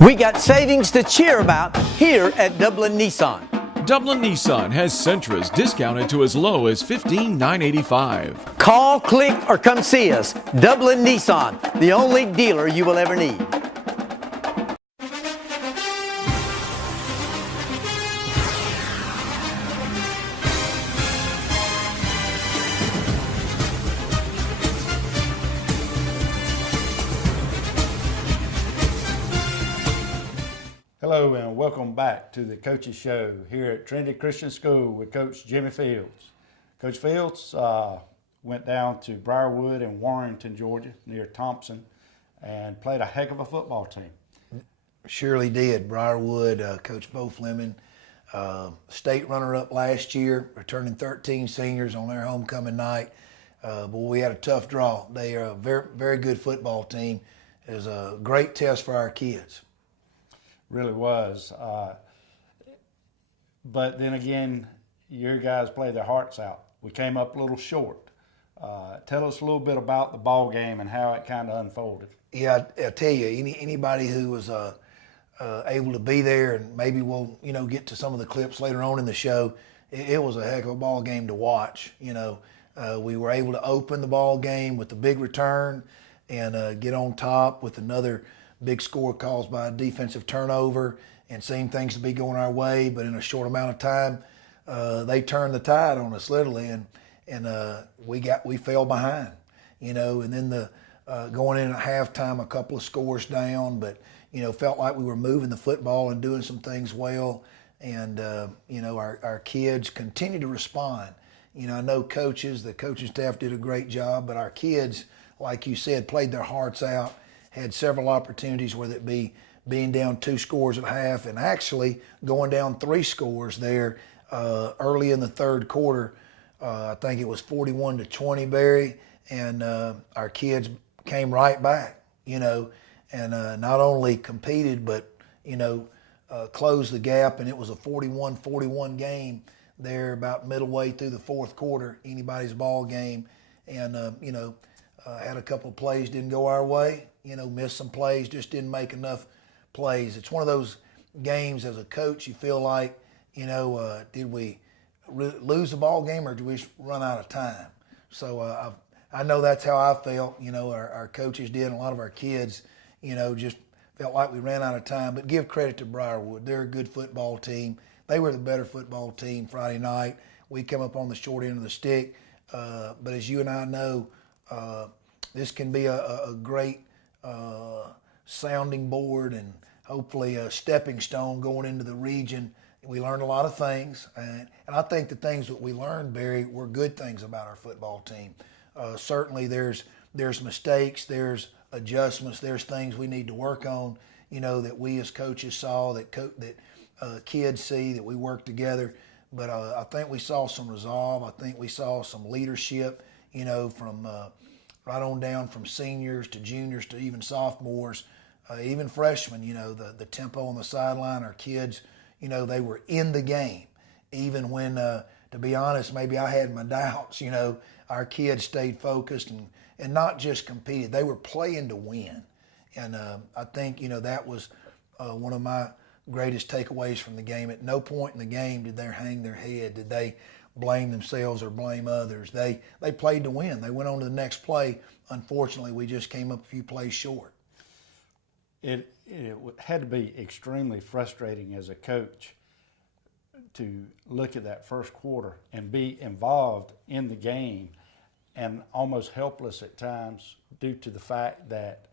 We got savings to cheer about here at Dublin Nissan. Dublin Nissan has Sentras discounted to as low as $15,985. Call, click, or come see us. Dublin Nissan, the only dealer you will ever need. Hello and welcome back to the Coaches Show here at Trinity Christian School with Coach Jimmy Fields. Coach Fields went down to Briarwood in Warrenton, Georgia, near Thompson, and played a heck of a football team. Surely did. Briarwood, Coach Bo Fleming, state runner-up last year, returning 13 seniors on their homecoming night. Boy, we had a tough draw. They are a very, very good football team. It was a great test for our kids. Really was. But then again, your guys played their hearts out. We came up a little short. Tell us a little bit about the ball game and how it kind of unfolded. Yeah, I tell you, anybody who was able to be there, and maybe we'll get to some of the clips later on in the show. It was a heck of a ball game to watch. We were able to open the ball game with the big return and get on top with another big score caused by a defensive turnover, and seemed things to be going our way, but in a short amount of time, they turned the tide on us literally, and we fell behind, and then going in at halftime, a couple of scores down, but felt like we were moving the football and doing some things well, and our kids continue to respond. I know the coaching staff did a great job, but our kids, like you said, played their hearts out. Had several opportunities, whether it be being down 2 scores at half and actually going down 3 scores there early in the third quarter. I think it was 41-20, Barry, and our kids came right back, and not only competed but closed the gap, and it was a 41-41 game there about middle way through the fourth quarter, anybody's ball game, and had a couple of plays didn't go our way. Missed some plays, just didn't make enough plays. It's one of those games as a coach, you feel like, did we lose the ball game or did we run out of time? So I know that's how I felt. Our coaches did, and a lot of our kids, just felt like we ran out of time. But give credit to Briarwood. They're a good football team. They were the better football team Friday night. We come up on the short end of the stick. But as you and I know, this can be a great sounding board and hopefully a stepping stone going into the region. We learned a lot of things, and I think the things that we learned, Barry, were good things about our football team. Certainly there's mistakes, there's adjustments, there's things we need to work on, that we as coaches saw, that kids see, that we work together. But I think we saw some resolve. I think we saw some leadership, from right on down from seniors to juniors to even sophomores, even freshmen, the tempo on the sideline, our kids, they were in the game. Even when, to be honest, maybe I had my doubts, our kids stayed focused and not just competed. They were playing to win. And I think, that was one of my greatest takeaways from the game. At no point in the game did they hang their head, did they blame themselves or blame others. They played to win. They went on to the next play. Unfortunately, we just came up a few plays short. It had to be extremely frustrating as a coach to look at that first quarter and be involved in the game and almost helpless at times due to the fact that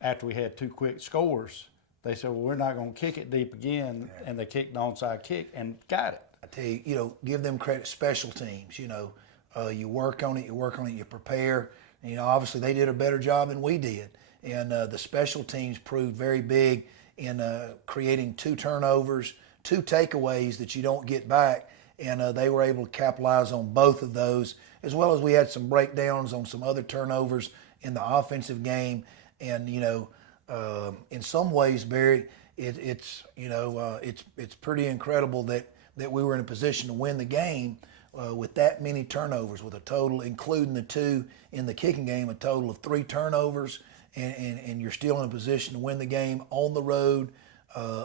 after we had 2 quick scores, they said, well, we're not going to kick it deep again, and they kicked the onside kick and got it. I tell you, give them credit. Special teams, you work on it, you prepare. And, obviously they did a better job than we did. And the special teams proved very big in creating 2 turnovers, 2 takeaways that you don't get back. And they were able to capitalize on both of those, as well as we had some breakdowns on some other turnovers in the offensive game. And, in some ways, Barry, it's pretty incredible that we were in a position to win the game with that many turnovers, with a total, including the 2 in the kicking game, a total of 3 turnovers and you're still in a position to win the game on the road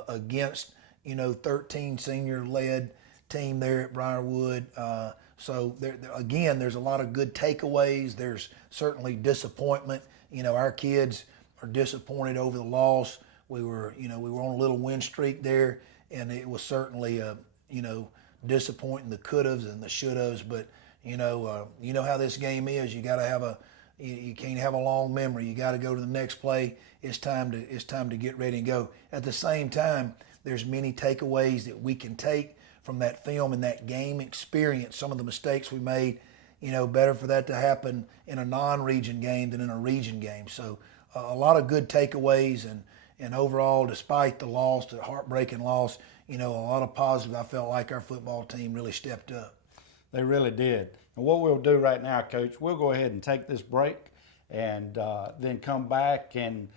against 13 senior-led team there at Briarwood. So again, there's a lot of good takeaways. There's certainly disappointment. Our kids are disappointed over the loss. We were on a little win streak there, and it was certainly disappointing, the could-haves and the should-haves. But you know how this game is. You got to have you can't have a long memory. You got to go to the next play. It's time to get ready and go. At the same time, there's many takeaways that we can take from that film and that game experience. Some of the mistakes we made, better for that to happen in a non-region game than in a region game. So a lot of good takeaways, and overall, despite the loss, the heartbreaking loss, a lot of positive. I felt like our football team really stepped up. They really did. And what we'll do right now, Coach, we'll go ahead and take this break and then come back and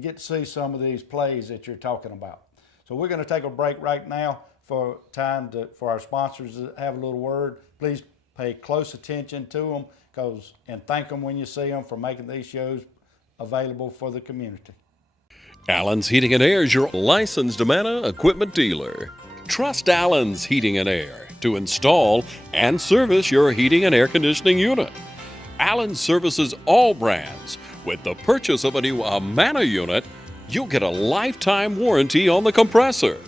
get to see some of these plays that you're talking about. So we're going to take a break right now for for our sponsors to have a little word. Please pay close attention to them and thank them when you see them for making these shows available for the community. Allen's Heating and Air is your licensed Amana equipment dealer. Trust Allen's Heating and Air to install and service your heating and air conditioning unit. Allen services all brands. With the purchase of a new Amana unit, you'll get a lifetime warranty on the compressor.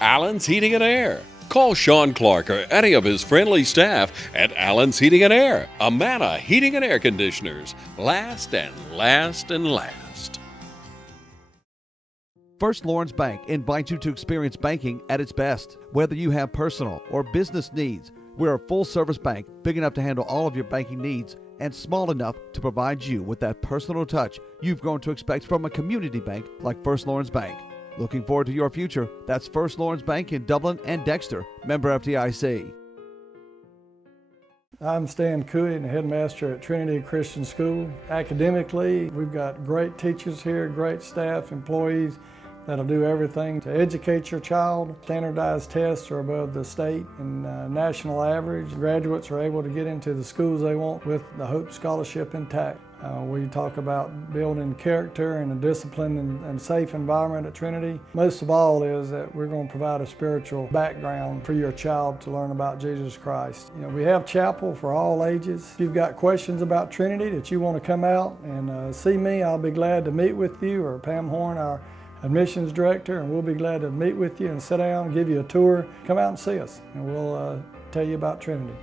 Allen's Heating and Air. Call Sean Clark or any of his friendly staff at Allen's Heating and Air. Amana Heating and Air Conditioners. Last and last and last. First Lawrence Bank invites you to experience banking at its best. Whether you have personal or business needs, we're a full-service bank big enough to handle all of your banking needs and small enough to provide you with that personal touch you've grown to expect from a community bank like First Lawrence Bank. Looking forward to your future. That's First Lawrence Bank in Dublin and Dexter, member FDIC. I'm Stan Cooey, the headmaster at Trinity Christian School. Academically, we've got great teachers here, great staff, employees that'll do everything to educate your child. Standardized tests are above the state and national average. Graduates are able to get into the schools they want with the Hope Scholarship intact. We talk about building character and a disciplined and safe environment at Trinity. Most of all is that we're going to provide a spiritual background for your child to learn about Jesus Christ. We have chapel for all ages. If you've got questions about Trinity that you want to come out and see me, I'll be glad to meet with you, or Pam Horn, our admissions director, and we'll be glad to meet with you and sit down and give you a tour. Come out and see us, and we'll tell you about Trinity.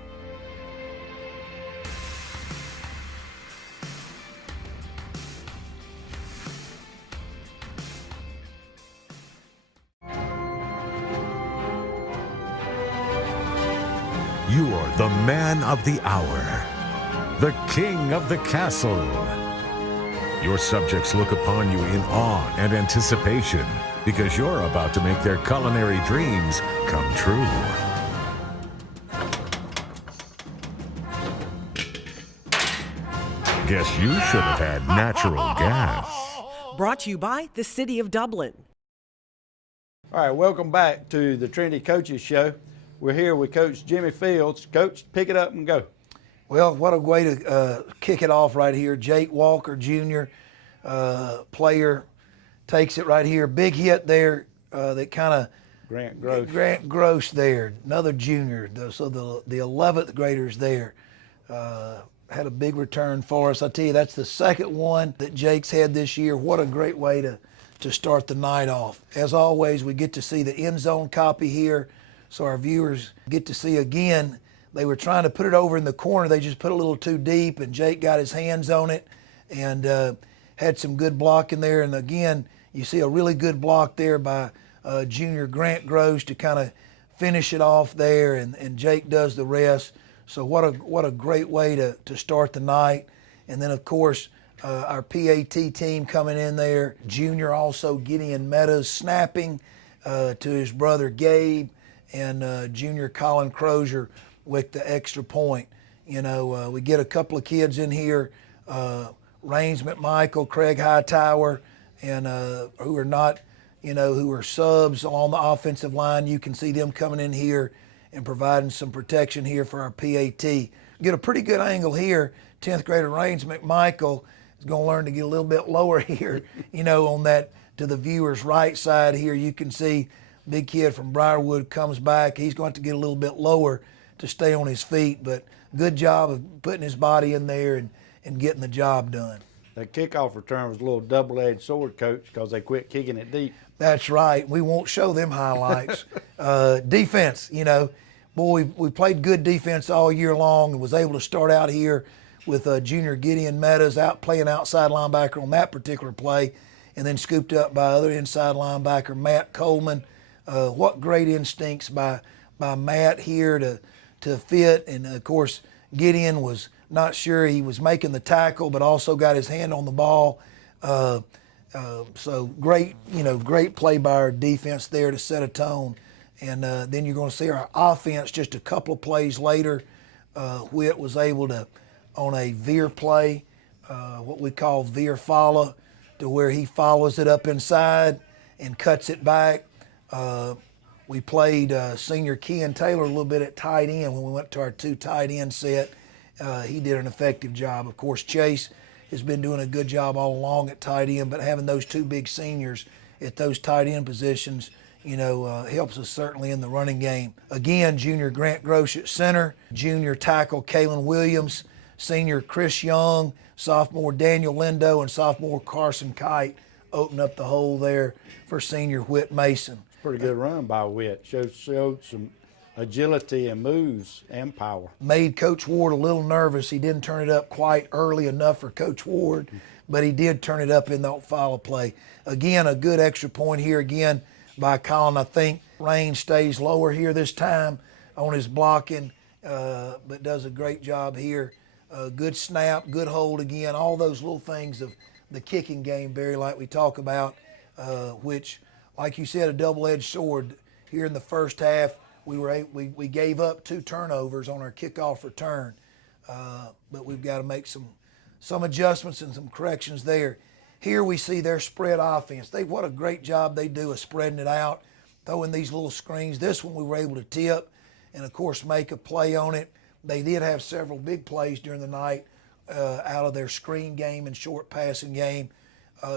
You are the man of the hour, the king of the castle. Your subjects look upon you in awe and anticipation because you're about to make their culinary dreams come true. Guess you should have had natural gas. Brought to you by the City of Dublin. All right, welcome back to the Trinity Coaches Show. We're here with Coach Jimmy Fields. Coach, pick it up and go. Well, what a way to kick it off right here. Jake Walker, Jr., player, takes it right here. Big hit there that kind of Grant Gross there, another junior. So the 11th graders there had a big return for us. I tell you, that's the second one that Jake's had this year. What a great way to start the night off. As always, we get to see the end zone copy here, so our viewers get to see again. They were trying to put it over in the corner. They just put a little too deep, and Jake got his hands on it and had some good blocking there. And again, you see a really good block there by junior Grant Gross to kind of finish it off there, and Jake does the rest. So what a great way to start the night. And then, of course, our PAT team coming in there. Junior also Gideon Meadows snapping to his brother Gabe, and junior Colin Crozier with the extra point. We get a couple of kids in here, Rains McMichael, Craig Hightower, and who are not, who are subs on the offensive line. You can see them coming in here and providing some protection here for our PAT. Get a pretty good angle here. 10th grader Rains McMichael going to learn to get a little bit lower here, on that to the viewer's right side here. You can see big kid from Briarwood comes back. He's going to have to get a little bit lower to stay on his feet, but good job of putting his body in there and getting the job done. The kickoff return was a little double-edged sword, Coach, because they quit kicking it deep. That's right. We won't show them highlights. Defense, boy, we played good defense all year long and was able to start out here with junior Gideon Meadows playing outside linebacker on that particular play, and then scooped up by other inside linebacker Matt Coleman. What great instincts by Matt here to fit, and of course Gideon was not sure he was making the tackle, but also got his hand on the ball. So great, great play by our defense there to set a tone. And then you're going to see our offense just a couple of plays later. Whit was able to, on a veer play, what we call veer follow, to where he follows it up inside and cuts it back. We played senior Kean Taylor a little bit at tight end when we went to our 2 tight end set. He did an effective job. Of course, Chase has been doing a good job all along at tight end, but having those 2 big seniors at those tight end positions, helps us certainly in the running game. Again, junior Grant Grosh at center, junior tackle Kalen Williams, senior Chris Young, sophomore Daniel Lindo, and sophomore Carson Kite open up the hole there for senior Whit Mason. Pretty good run by Whit. Showed some agility and moves and power. Made Coach Ward a little nervous. He didn't turn it up quite early enough for Coach Ward, but he did turn it up in that follow play. Again, a good extra point here again by Colin. I think Rain stays lower here this time on his blocking, but does a great job here. Good snap, good hold again, all those little things of the kicking game, Barry, like we talk about, which, like you said, a double-edged sword. Here in the first half, we gave up 2 turnovers on our kickoff return, but we've got to make some adjustments and some corrections there. Here we see their spread offense. What a great job they do of spreading it out, throwing these little screens. This one we were able to tip and, of course, make a play on it. They did have several big plays during the night out of their screen game and short passing game.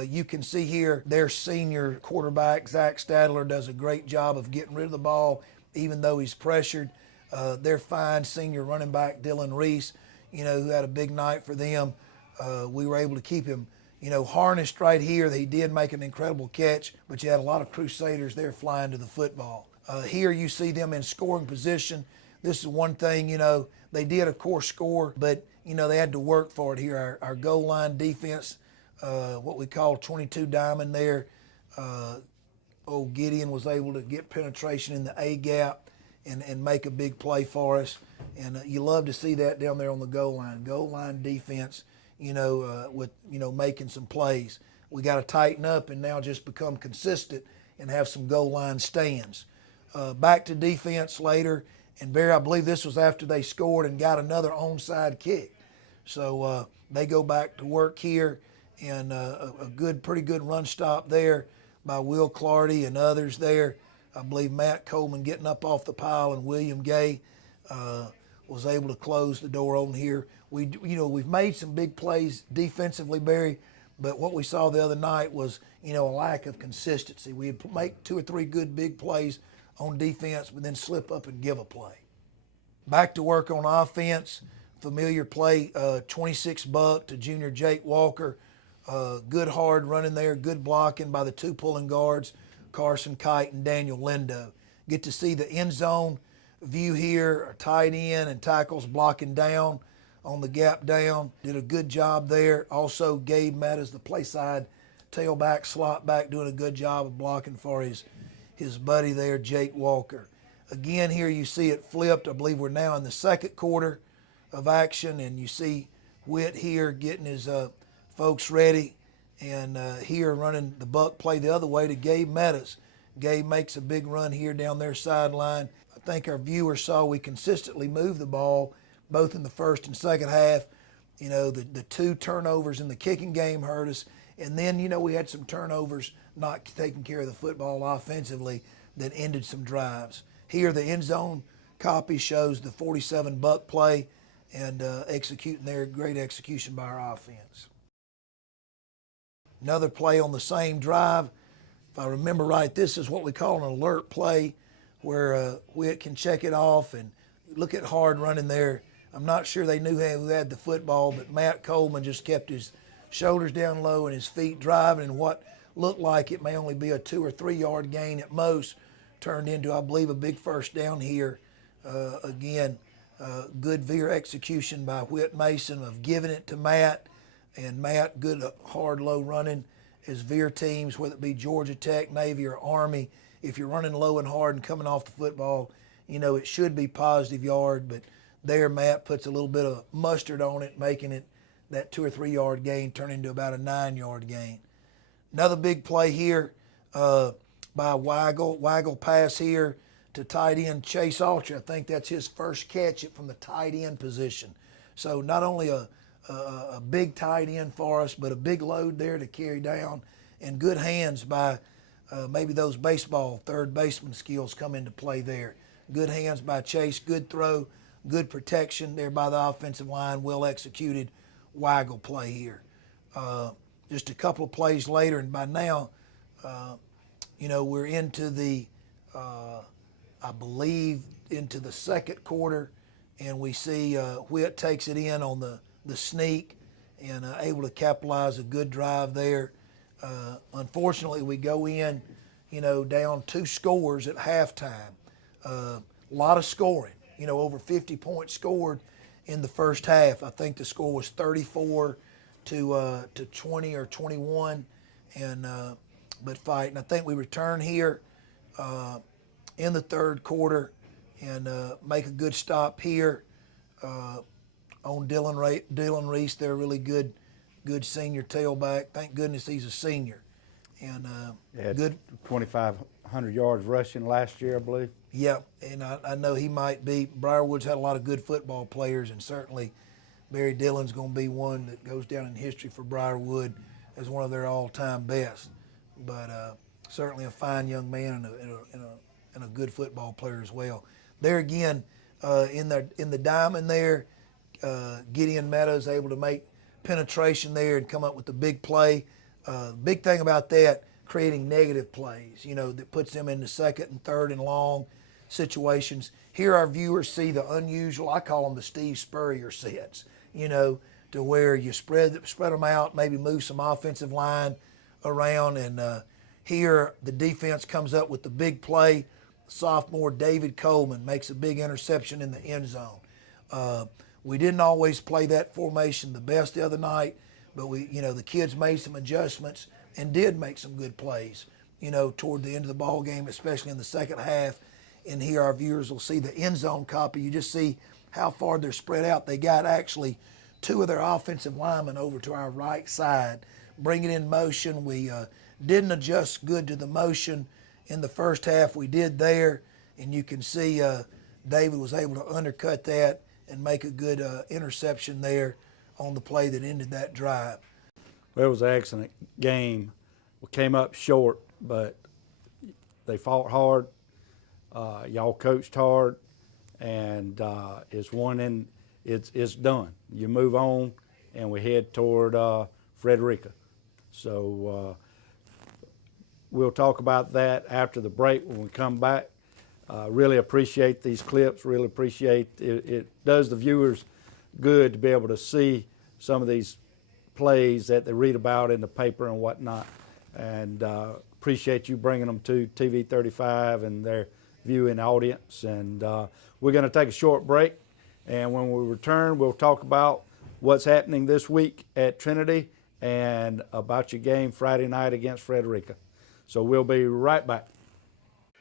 You can see here their senior quarterback, Zach Stadler, does a great job of getting rid of the ball, even though he's pressured. Their fine senior running back, Dylan Reese, who had a big night for them. We were able to keep him, harnessed right here. He did make an incredible catch, but you had a lot of Crusaders there flying to the football. Here you see them in scoring position. This is one thing, they did, of course, score, but, they had to work for it here. Our goal line defense, what we call 22 diamond there. Gideon was able to get penetration in the A gap and make a big play for us. And you love to see that down there on the goal line. Goal line defense, with, making some plays. We got to tighten up and now just become consistent and have some goal line stands. Back to defense later. And Barry, I believe this was after they scored and got another onside kick. So they go back to work here, and a pretty good run stop there by Will Clardy and others there. I believe Matt Coleman getting up off the pile and William Gay was able to close the door on here. We've made some big plays defensively, Barry, but what we saw the other night was, a lack of consistency. We'd make 2 or 3 good big plays on defense, but then slip up and give a play. Back to work on offense. Familiar play, 26 buck to junior Jake Walker. Good hard running there, good blocking by the 2 pulling guards, Carson Kite and Daniel Lindo. Get to see the end zone view here, tight end and tackles blocking down on the gap down. Did a good job there. Also, Gabe Meadows, the play side tailback, slot back, doing a good job of blocking for his buddy there, Jake Walker. Again, here you see it flipped. I believe we're now in the second quarter of action, and you see Whit here getting his folks ready, and here running the buck play the other way to Gabe Meadows. Gabe makes a big run here down their sideline. I think our viewers saw we consistently moved the ball both in the first and second half. The 2 turnovers in the kicking game hurt us, and then, we had some turnovers not taking care of the football offensively that ended some drives. Here, the end zone copy shows the 47 buck play and executing there. Great execution by our offense. Another play on the same drive. If I remember right, this is what we call an alert play, where Whit can check it off and look at Hard running there. I'm not sure they knew who had the football, but Matt Coleman just kept his shoulders down low and his feet driving, and what looked like it may only be a 2 or 3 yard gain at most turned into, I believe, a big first down here. Again, good veer execution by Whit Mason of giving it to Matt, and Matt, good hard low running as veer teams, whether it be Georgia Tech, Navy, or Army. If you're running low and hard and coming off the football, you know it should be positive yard, but there Matt puts a little bit of mustard on it, making it that 2 or 3 yard gain turn into about a 9 yard gain. Another big play here by Weigel. Weigel pass here to tight end Chase Alter. I think that's his first catch it from the tight end position. So not only a big tight end for us, but a big load there to carry down, and good hands by maybe those baseball third baseman skills come into play there. Good hands by Chase, good throw, good protection there by the offensive line, well executed Weigel play here. Just a couple of plays later, and by now, we're into the, I believe, into the second quarter, and we see Whit takes it in on the sneak and able to capitalize a good drive there. Unfortunately, we go in, down 2 scores at halftime. A lot of scoring, over 50 points scored in the first half. I think the score was 34 to 20 or 21, and but fighting. I think we return here in the third quarter and make a good stop here on Dylan Reese. They're a really good senior tailback. Thank goodness he's a senior. And good 2,500 yards rushing last year, I believe. Yeah, and I know he might be. Briarwood's had a lot of good football players, and certainly Barry Dillon's going to be one that goes down in history for Briarwood as one of their all-time best. But certainly a fine young man and a good football player as well. There again, in the diamond there, Gideon Meadows able to make penetration there and come up with the big play. Big thing about that, creating negative plays, that puts them in the second and third and long situations. Here our viewers see the unusual, I call them the Steve Spurrier sets, to where you spread them out, maybe move some offensive line around, and here the defense comes up with the big play. Sophomore David Coleman makes a big interception in the end zone. We didn't always play that formation the best the other night, but the kids made some adjustments and did make some good plays, toward the end of the ball game, especially in the second half. And here our viewers will see the end zone copy. You just see how far they're spread out. They got actually 2 of their offensive linemen over to our right side, bring it in motion. We didn't adjust good to the motion in the first half. We did there, and you can see David was able to undercut that and make a good interception there on the play that ended that drive. Well, it was an excellent game. We came up short, but they fought hard. Y'all coached hard, and it's one and it's done. You move on, and we head toward Frederica. So we'll talk about that after the break when we come back. Really appreciate these clips. Really appreciate it. It does the viewers good to be able to see some of these plays that they read about in the paper and whatnot. And appreciate you bringing them to TV 35 and their viewing audience. And we're going to take a short break. And when we return, we'll talk about what's happening this week at Trinity and about your game Friday night against Frederica. So we'll be right back.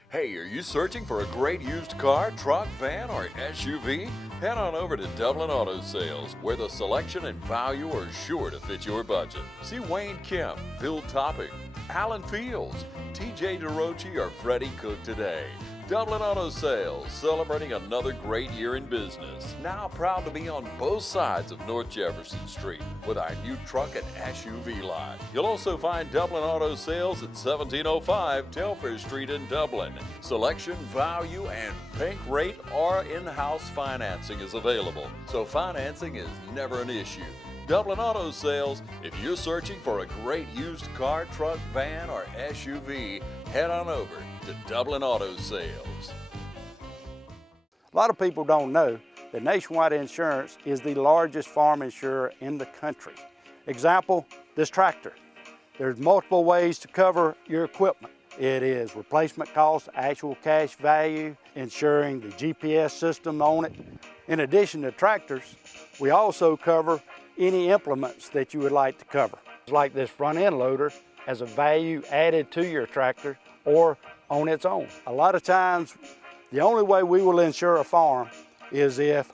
Hey, are you searching for a great used car, truck, van, or SUV? Head on over to Dublin Auto Sales, where the selection and value are sure to fit your budget. See Wayne Kemp, Bill Topping, Alan Fields, TJ DeRochi, or Freddie Cook today. Dublin Auto Sales, celebrating another great year in business. Now proud to be on both sides of North Jefferson Street with our new truck and SUV lot. You'll also find Dublin Auto Sales at 1705 Telfair Street in Dublin. Selection, value, and bank rate or in-house financing is available, so financing is never an issue. Dublin Auto Sales. If you're searching for a great used car, truck, van, or SUV, head on over to Dublin Auto Sales. A lot of people don't know that Nationwide Insurance is the largest farm insurer in the country. Example, this tractor. There's multiple ways to cover your equipment. It is replacement cost, actual cash value, insuring the GPS system on it. In addition to tractors, we also cover any implements that you would like to cover. Like this front end loader has a value added to your tractor or on its own. A lot of times, the only way we will insure a farm is if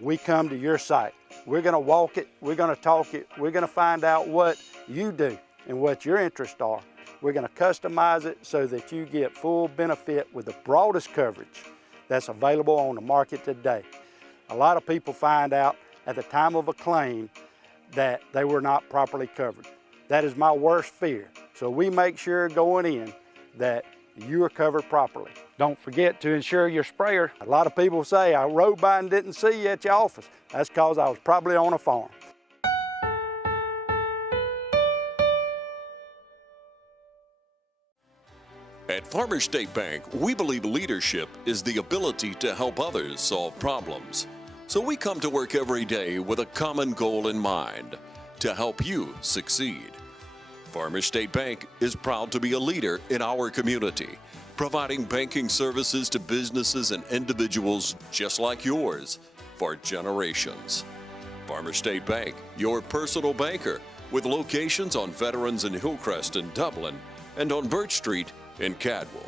we come to your site. We're gonna walk it, we're gonna talk it, we're gonna find out what you do and what your interests are. We're gonna customize it so that you get full benefit with the broadest coverage that's available on the market today. A lot of people find out at the time of a claim that they were not properly covered. That is my worst fear. So we make sure going in that you are covered properly. Don't forget to insure your sprayer. A lot of people say, I rode by and didn't see you at your office. That's because I was probably on a farm. At Farmers State Bank, we believe leadership is the ability to help others solve problems. So we come to work every day with a common goal in mind, to help you succeed. Farmers State Bank is proud to be a leader in our community, providing banking services to businesses and individuals just like yours for generations. Farmers State Bank, your personal banker, with locations on Veterans and Hillcrest in Dublin and on Birch Street in Cadwell.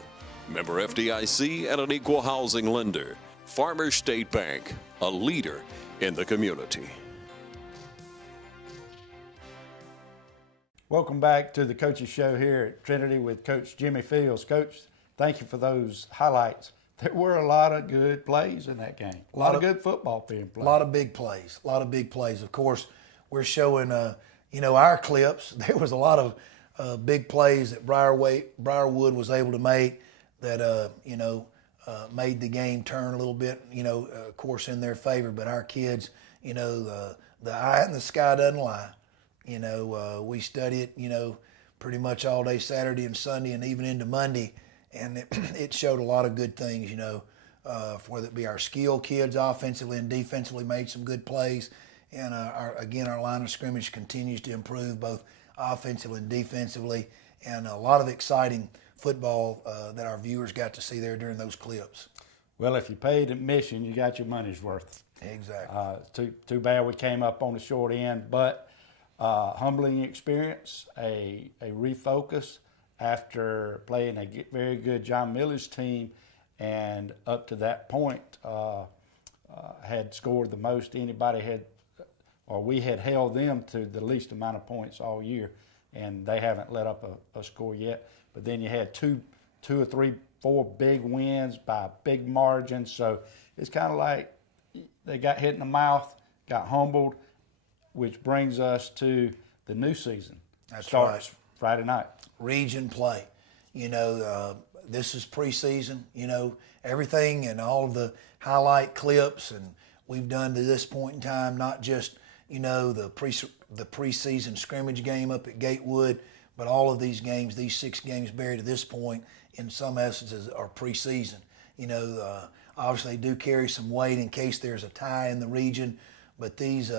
Member FDIC and an equal housing lender. Farmers State Bank, a leader in the community. Welcome back to the Coaches Show here at Trinity with Coach Jimmy Fields. Coach, thank you for those highlights. There were a lot of good plays in that game. A lot of good football being played. A lot of big plays. A lot of big plays. Of course, we're showing, our clips. There was a lot of big plays that Briarwood was able to make that, made the game turn a little bit, of course, in their favor. But our kids, the eye in the sky doesn't lie. We study it, pretty much all day Saturday and Sunday and even into Monday. And it showed a lot of good things, whether it be our skill kids offensively and defensively made some good plays. And our line of scrimmage continues to improve both offensively and defensively. And a lot of exciting football that our viewers got to see there during those clips. Well, if you paid admission, you got your money's worth. Exactly. Too bad we came up on the short end, but humbling experience, a refocus after playing a very good John Miller's team, and up to that point had scored the most anybody had, or we had held them to the least amount of points all year, and they haven't let up a score yet. But then you had two or three, four big wins by big margins, so it's kind of like they got hit in the mouth, got humbled, which brings us to the new season. That's Starts right. Friday night. Region play. This is preseason, everything and all of the highlight clips, and we've done to this point in time, not just, the preseason scrimmage game up at Gatewood, but all of these games, these 6 games buried to this point, in some essences, are preseason. Obviously they do carry some weight in case there's a tie in the region, but these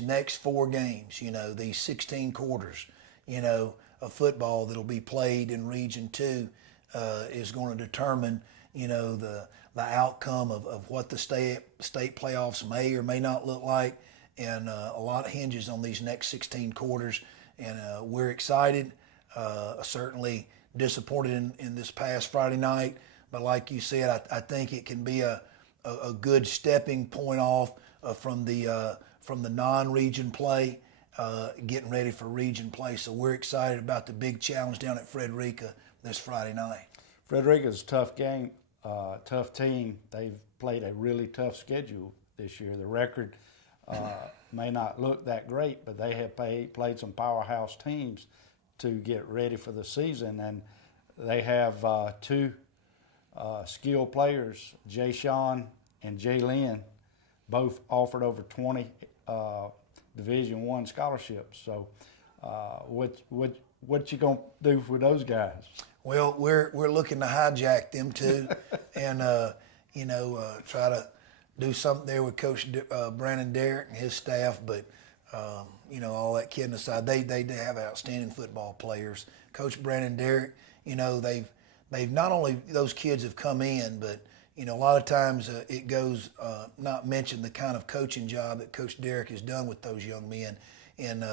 next 4 games, these 16 quarters, of football that'll be played in Region 2 is going to determine, the outcome of what the state playoffs may or may not look like, and a lot hinges on these next 16 quarters, and we're excited, certainly disappointed in this past Friday night, but like you said, I think it can be a good stepping point off from the non-region play, getting ready for region play. So we're excited about the big challenge down at Frederica this Friday night. Frederica's a tough game, tough team. They've played a really tough schedule this year. The record may not look that great, but they have played some powerhouse teams to get ready for the season, and they have 2 skilled players, Jay Sean and Jay Lynn, both offered over 20 Division I scholarships. So, what you gonna do for those guys? Well, we're looking to hijack them too, and try to do something there with Coach Brandon Derrick and his staff. But all that kidding aside, they have outstanding football players. Coach Brandon Derrick, they've not only those kids have come in, but a lot of times it goes not mentioned the kind of coaching job that Coach Derrick has done with those young men, and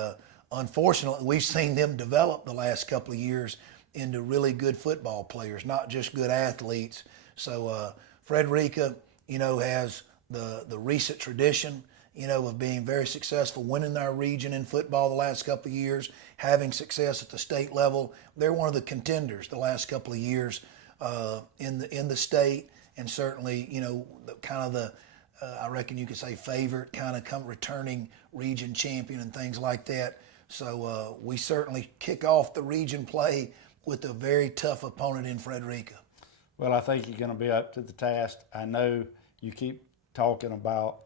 unfortunately, we've seen them develop the last couple of years into really good football players, not just good athletes. So Frederica, has the recent tradition, of being very successful, winning our region in football the last couple of years, having success at the state level. They're one of the contenders the last couple of years in the state, and certainly, I reckon you could say favorite, kind of returning region champion and things like that. So we certainly kick off the region play with a very tough opponent in Frederica. Well, I think you're going to be up to the task. I know you keep talking about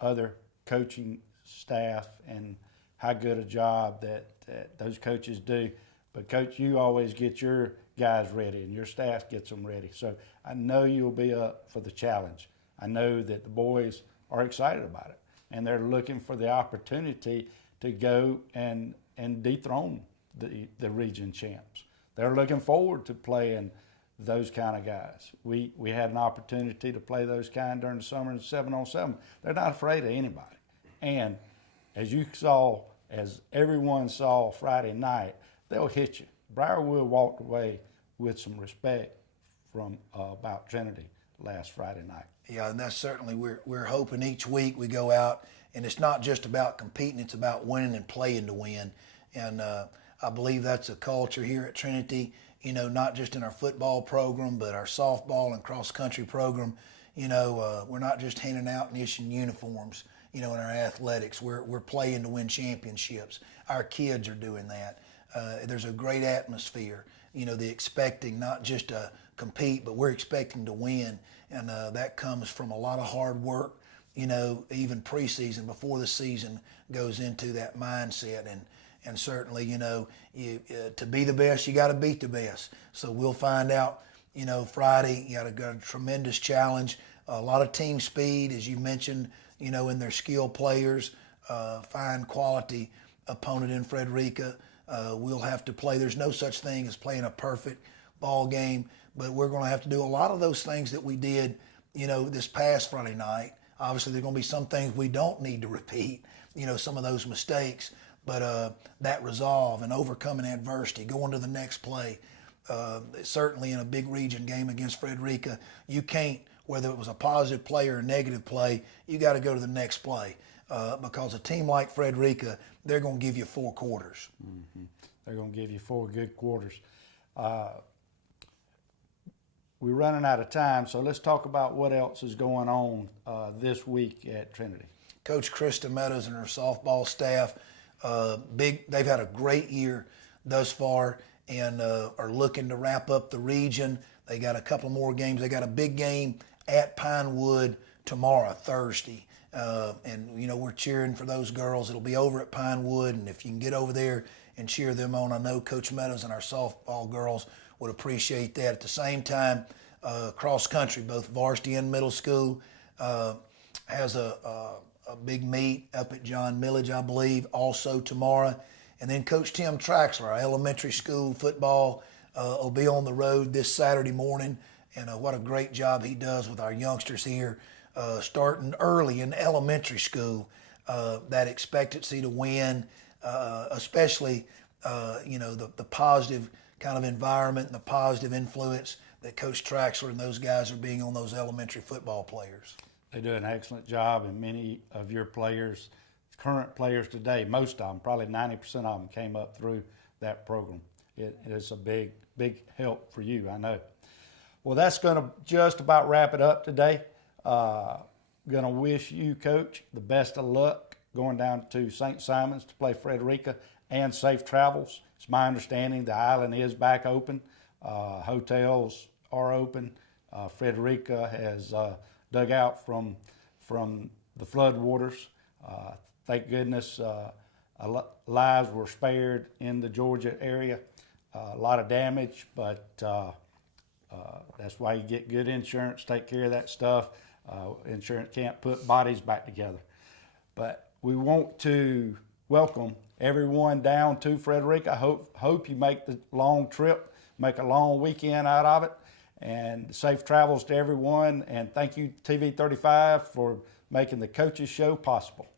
other coaching staff and how good a job that those coaches do. But, Coach, you always get your guys ready and your staff gets them ready. So I know you'll be up for the challenge. I know that the boys are excited about it, and they're looking for the opportunity to go and dethrone the region champs. They're looking forward to playing those kind of guys. We had an opportunity to play those kind during the summer in 7-on-7. They're not afraid of anybody. And as everyone saw Friday night, they'll hit you. Briarwood walked away with some respect from about Trinity last Friday night. Yeah, and that's certainly, we're hoping each week we go out, and it's not just about competing, it's about winning and playing to win. And I believe that's a culture here at Trinity, not just in our football program, but our softball and cross-country program. We're not just handing out and issuing uniforms, in our athletics. We're playing to win championships. Our kids are doing that. There's a great atmosphere, the expecting not just to compete, but we're expecting to win. And that comes from a lot of hard work, even preseason, before the season goes into that mindset. And certainly, to be the best, you got to beat the best. So we'll find out, Friday. You got a tremendous challenge, a lot of team speed, as you mentioned, in their skill players, fine quality opponent in Frederica. We'll have to play. There's no such thing as playing a perfect ball game, but we're going to have to do a lot of those things that we did, this past Friday night. Obviously, there are going to be some things we don't need to repeat, some of those mistakes. But that resolve and overcoming adversity, going to the next play, certainly in a big region game against Frederica, you can't, whether it was a positive play or a negative play, you got to go to the next play because a team like Frederica, they're going to give you 4 quarters. Mm-hmm. They're going to give you 4 good quarters. We're running out of time, so let's talk about what else is going on this week at Trinity. Coach Krista Meadows and her softball staff, they've had a great year thus far and are looking to wrap up the region. They got a couple more games. They got a big game at Pinewood tomorrow, Thursday. And we're cheering for those girls. It'll be over at Pinewood, and if you can get over there and cheer them on, I know Coach Meadows and our softball girls would appreciate that. At the same time, cross country, both varsity and middle school, has a big meet up at John Millage, I believe, also tomorrow. And then Coach Tim Traxler, our elementary school football, will be on the road this Saturday morning. And what a great job he does with our youngsters here, starting early in elementary school. That expectancy to win, especially, the positive kind of environment and the positive influence that Coach Traxler and those guys are being on those elementary football players. They do an excellent job, and many of your players, current players today, most of them, probably 90% of them came up through that program. It is a big, big help for you, I know. Well, that's going to just about wrap it up today. Going to wish you, Coach, the best of luck going down to St. Simon's to play Frederica, and safe travels. It's my understanding the island is back open. Hotels are open. Frederica has dug out from the flood waters. thank goodness lives were spared in the Georgia area. A lot of damage, but that's why you get good insurance, take care of that stuff. Insurance can't put bodies back together. But we want to welcome everyone down to Frederica. Hope you make the long trip, make a long weekend out of it, and safe travels to everyone. And thank you, TV 35, for making the Coaches Show possible.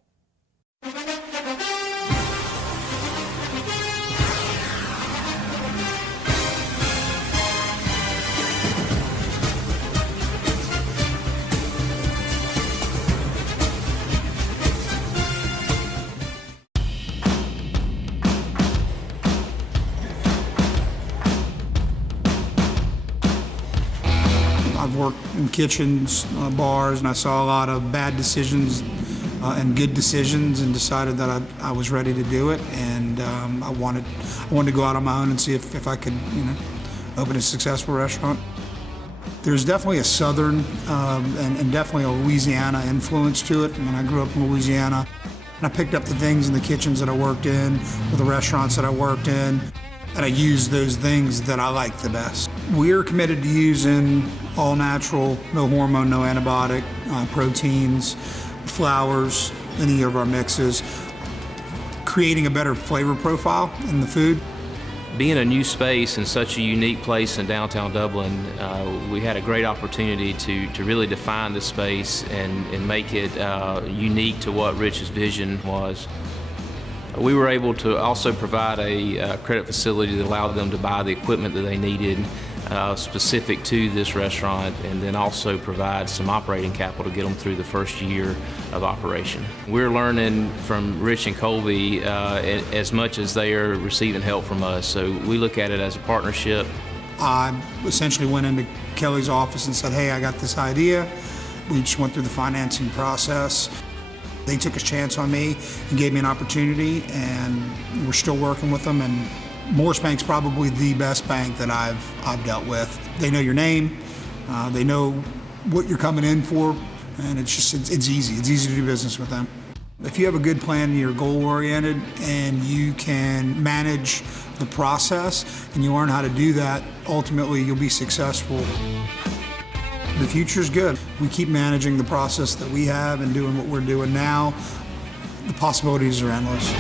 I've worked in kitchens, bars, and I saw a lot of bad decisions and good decisions, and decided that I was ready to do it. And I wanted to go out on my own and see if I could, open a successful restaurant. There's definitely a Southern and definitely a Louisiana influence to it. I mean, I grew up in Louisiana, and I picked up the things in the kitchens that I worked in, or the restaurants that I worked in, and I used those things that I like the best. We're committed to using all natural, no hormone, no antibiotic, proteins, flours, any of our mixes, creating a better flavor profile in the food. Being a new space in such a unique place in downtown Dublin, we had a great opportunity to really define the space and make it unique to what Rich's vision was. We were able to also provide a credit facility that allowed them to buy the equipment that they needed specific to this restaurant, and then also provide some operating capital to get them through the first year of operation. We're learning from Rich and Colby as much as they are receiving help from us, so we look at it as a partnership. I essentially went into Kelly's office and said, hey, I got this idea. We just went through the financing process. They took a chance on me and gave me an opportunity, and we're still working with them. And Morris Bank's probably the best bank that I've dealt with. They know your name, they know what you're coming in for, and it's easy. It's easy to do business with them. If you have a good plan and you're goal-oriented and you can manage the process and you learn how to do that, ultimately you'll be successful. The future's good. We keep managing the process that we have and doing what we're doing now. The possibilities are endless.